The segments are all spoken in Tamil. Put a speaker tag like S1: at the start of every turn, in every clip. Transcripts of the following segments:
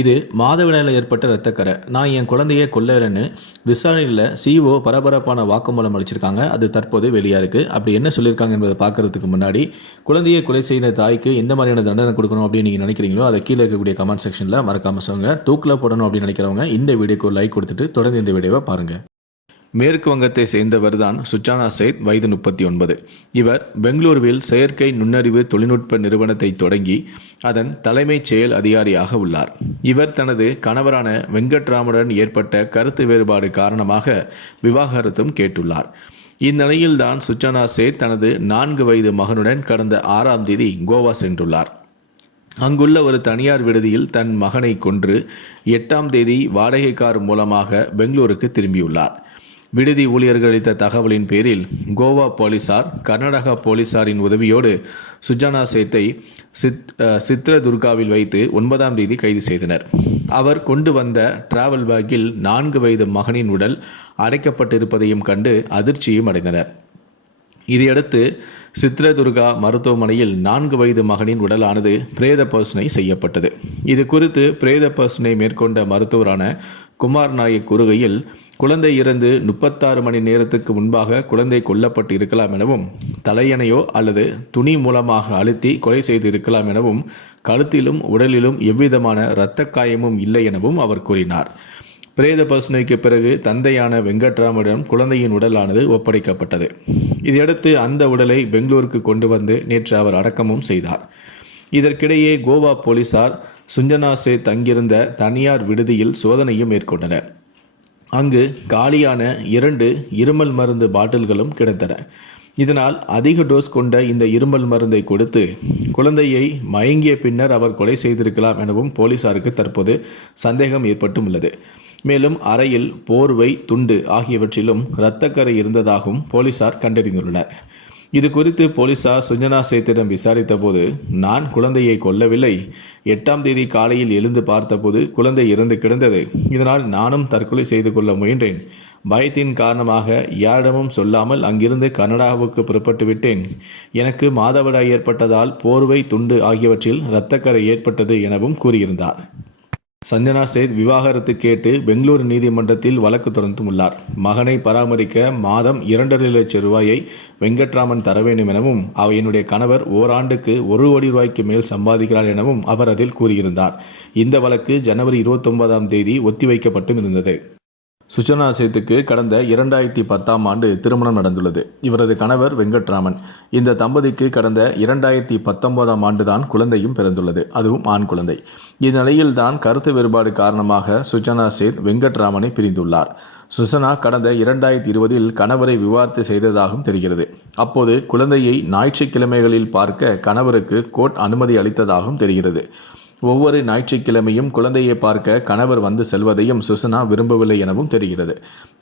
S1: இது மாதவிடாயில் ஏற்பட்ட இரத்தக்கரை. நான் என் குழந்தைய கொல்லலைன்னு விசாரணையில் சிஓ பரபரப்பான வாக்குமூலம் அளிச்சிருக்காங்க. அது தற்போது வெளியாக இருக்குது அப்படி என்ன சொல்லியிருக்காங்க என்பதை பார்க்கறதுக்கு முன்னாடி குழந்தையை கொலை செய்த தாய்க்கு எந்த மாதிரியான தண்டனை கொடுக்கணும் அப்படின்னு நீங்கள் நினைக்கிறீங்களோ அதை கீழே இருக்கக்கூடிய கமெண்ட் செக்ஷனில் மறக்காமல் சொல்லுங்கள் தூக்கில் போடணும் அப்படின்னு நினைக்கிறவங்க இந்த வீடியோக்கு லைக் கொடுத்துட்டு தொடர்ந்து இந்த வீடியோவை பாருங்கள் மேற்கு வங்கத்தை சேர்ந்தவர் தான் சுச்சானா சேத் வயது முப்பத்தி ஒன்பது. இவர் பெங்களூருவில் செயற்கை நுண்ணறிவு தொழில்நுட்ப நிறுவனத்தை தொடங்கி அதன் தலைமைச் செயல் அதிகாரியாக உள்ளார். இவர் தனது கணவரான வெங்கட்ராமனுடன் ஏற்பட்ட கருத்து வேறுபாடு காரணமாக விவாகரத்தும் கேட்டுள்ளார். இந்நிலையில்தான் சுச்சானா சேத் தனது நான்கு வயது மகனுடன் கடந்த ஆறாம் தேதி கோவா சென்றுள்ளார். அங்குள்ள ஒரு தனியார் விடுதியில் தன் மகனை கொன்று எட்டாம் தேதி வாடகை கார் மூலமாக பெங்களூருக்கு திரும்பியுள்ளார். விடுதி ஊழியர்கள் அளித்த தகவலின் பேரில் கோவா போலீசார் கர்நாடகா போலீசாரின் உதவியோடு சுஜானா சேத்தை சித் சித்ரதுர்காவில் வைத்து ஒன்பதாம் தேதி கைது செய்தனர். அவர் கொண்டு வந்த டிராவல் பேக்கில் நான்கு வயது மகனின் உடல் அடைக்கப்பட்டிருப்பதையும் கண்டு அதிர்ச்சியும் அடைந்தனர். இதையடுத்து சித்ரதுர்கா மருத்துவமனையில் நான்கு வயது மகனின் உடலானது பிரேத பரிசோதனை செய்யப்பட்டது. இது குறித்து பிரேத பரிசோதனை மேற்கொண்ட மருத்துவரான குமார் நாயக் கூறுகையில் குழந்தை இறந்து முப்பத்தாறு மணி நேரத்துக்கு முன்பாக குழந்தை கொல்லப்பட்டு இருக்கலாம் எனவும் தலையணையோ அல்லது துணி மூலமாக அழுத்தி கொலை செய்து இருக்கலாம் எனவும் கழுத்திலும் உடலிலும் எவ்விதமான இரத்தக் காயமும் இல்லை எனவும் அவர் கூறினார். பிரேத பரிசோதனைக்கு பிறகு தந்தையான வெங்கட்ராமனிடம் குழந்தையின் உடலானது ஒப்படைக்கப்பட்டது. இதையடுத்து அந்த உடலை பெங்களூருக்கு கொண்டு வந்து நேற்று அவர் அடக்கமும் செய்தார். இதற்கிடையே கோவா போலீசார் சுஞ்சனாசே தங்கியிருந்த தனியார் விடுதியில் சோதனையும் மேற்கொண்டனர். அங்கு காலியான இரண்டு இருமல் மருந்து பாட்டில்களும் கிடைத்தன. இதனால் அதிக டோஸ் கொண்ட இந்த இருமல் மருந்தை கொடுத்து குழந்தையை மயங்கிய பின்னர் அவர் கொலை செய்திருக்கலாம் எனவும் போலீசாருக்கு தற்போது சந்தேகம் ஏற்பட்டும் உள்ளது. மேலும் அறையில் போர்வை துண்டு ஆகியவற்றிலும் இரத்தக்கரை இருந்ததாகவும் போலீசார் கண்டறிந்துள்ளனர். இது குறித்து போலீசார் சுஞ்சனா சேத்திடம் விசாரித்தபோது நான் குழந்தையை கொல்லவில்லை. எட்டாம் தேதி காலையில் எழுந்து பார்த்தபோது குழந்தை இறந்து கிடந்தது. இதனால் நானும் தற்கொலை செய்து கொள்ள முயன்றேன். பயத்தின் காரணமாக யாரிடமும் சொல்லாமல் அங்கிருந்து கனடாவுக்கு புறப்பட்டு விட்டேன். எனக்கு மாதவிடாய் ஏற்பட்டதால் போர்வை துண்டு ஆகியவற்றில் இரத்தக்கரை ஏற்பட்டது எனவும் கூறியிருந்தார். சஞ்சனா சேத் விவாகரத்து கேட்டு பெங்களூரு நீதிமன்றத்தில் வழக்கு தொடர்ந்துள்ளார் மகனை பராமரிக்க மாதம் இரண்டரை லட்சம் ரூபாயை வெங்கட்ராமன் தர வேண்டும் எனவும் அவர் என்னுடைய கணவர் ஓராண்டுக்கு ஒரு கோடி ரூபாய்க்கு மேல் சம்பாதிக்கிறார் எனவும் அவர் அதில் கூறியிருந்தார். இந்த வழக்கு ஜனவரி இருபத்தொன்பதாம் தேதி ஒத்திவைக்கப்பட்டும் இருந்தது. சுஜனா சேத்துக்கு கடந்த இரண்டாயிரத்தி பத்தாம் ஆண்டு திருமணம் நடந்துள்ளது. இவரது கணவர் வெங்கட்ராமன். இந்த தம்பதிக்கு கடந்த இரண்டாயிரத்தி பத்தொன்பதாம் ஆண்டுதான் குழந்தையும் பிறந்துள்ளது. அதுவும் ஆண் குழந்தை. இந்நிலையில்தான் கருத்து வேறுபாடு காரணமாக சுஜனா சேத் வெங்கட்ராமனை பிரிந்துள்ளார். சுசனா கடந்த இரண்டாயிரத்தி இருபதில் கணவரை விவாதத்து செய்ததாகவும் தெரிகிறது. அப்போது குழந்தையை ஞாயிற்றுக்கிழமைகளில் பார்க்க கணவருக்கு கோர்ட் அனுமதி அளித்ததாகவும் தெரிகிறது. ஒவ்வொரு ஞாயிற்றுக்கிழமையும் குழந்தையை பார்க்க கணவர் வந்து செல்வதையும் சுசனா விரும்பவில்லை எனவும் தெரிகிறது.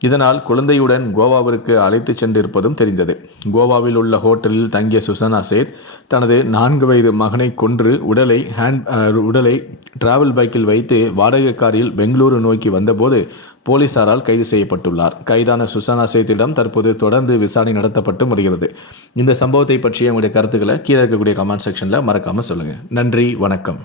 S1: இதனால் குழந்தையுடன் கோவாவிற்கு அழைத்து சென்றிருப்பதும் தெரிந்தது. கோவாவில் உள்ள ஹோட்டலில் தங்கிய சுசனா சேத் தனது நான்கு வயது மகனை கொன்று உடலை ஹேண்ட் உடலை டிராவல் பைக்கில் வைத்து வாடகை காரில் பெங்களூரு நோக்கி வந்தபோது போலீசாரால் கைது செய்யப்பட்டுள்ளார். கைதான சுசானா சேத்திடம் தற்போது தொடர்ந்து விசாரணை நடத்தப்பட்டு வருகிறது. இந்த சம்பவத்தை பற்றிய உங்களுடைய கருத்துக்களை கீழே இருக்கக்கூடிய கமெண்ட் செக்ஷனில் மறக்காமல் சொல்லுங்கள் நன்றி வணக்கம்.